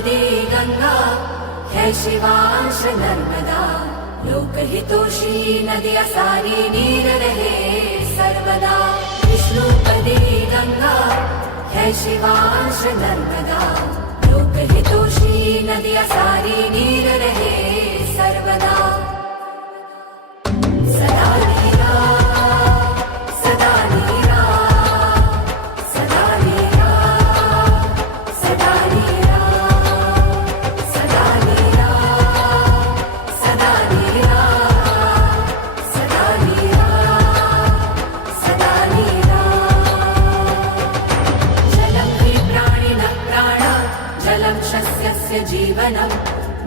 विष्णुपदे गंगा है शिवांश नर्मदा लोकहितोषी नदिया सारी नीर रहे सर्वदा विष्णुपदे गंगा है शिवांश नर्मदा लोकहितोषी नदिया सारी नीर रहे सर्वदा सदा नीरा सदा नीरा सदा नीरा सदा नीरा सदा नीरा सदा नीरा सदा नीरा सदा नीरा जलं हि प्राणिनः प्राण जलं शस्यस्य जीवनं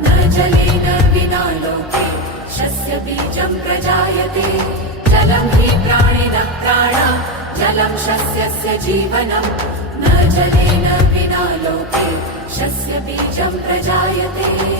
न जलेन विना लोके शस्य बीजं प्रजायते जलं हि प्राणिनः प्राण जलं शस्यस्य जीवनं न जलेन विना लोके शस्य बीजं प्रजायते